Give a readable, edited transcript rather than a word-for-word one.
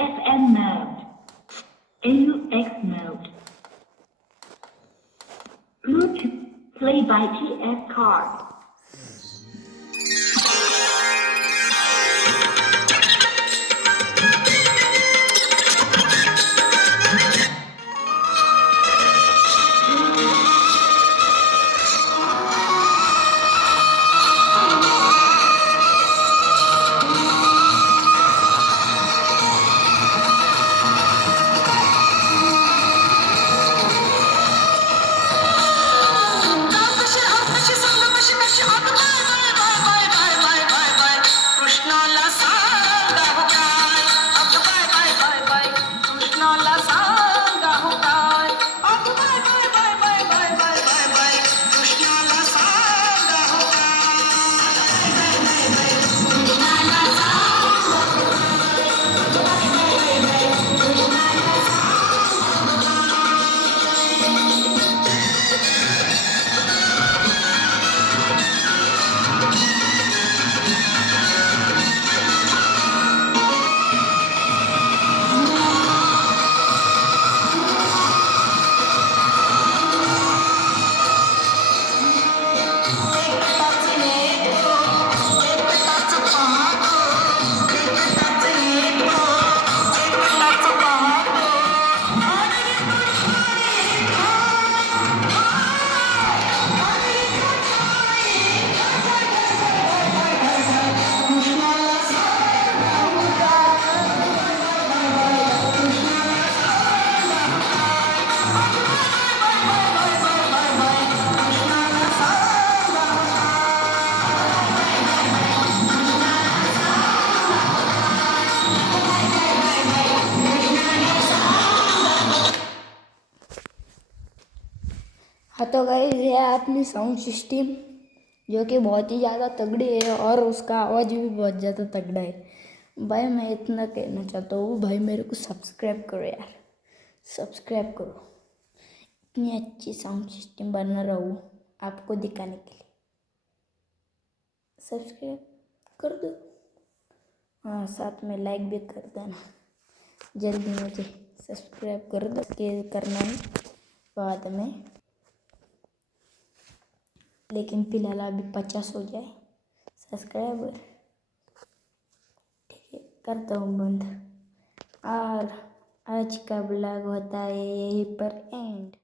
FM mode, AUX mode, Bluetooth play by TS card. हाँ तो गाइस ये है अपनी साउंड सिस्टम जो कि बहुत ही ज़्यादा तगड़ी है और उसका आवाज़ भी बहुत ज़्यादा तगड़ा है। भाई मैं इतना कहना चाहता हूँ, भाई मेरे को सब्सक्राइब करो यार, सब्सक्राइब करो। इतनी अच्छी साउंड सिस्टम बना रहा हूँ आपको दिखाने के लिए, सब्सक्राइब कर दो। हाँ साथ में लाइक भी कर देना, जल्दी मुझे सब्सक्राइब कर दो के करना है बाद में, लेकिन फिलहाल अभी 50 हो जाए सब्सक्राइबर। ठीक है करता हूँ बंद, और आज का ब्लॉग होता है यहीं पर एंड।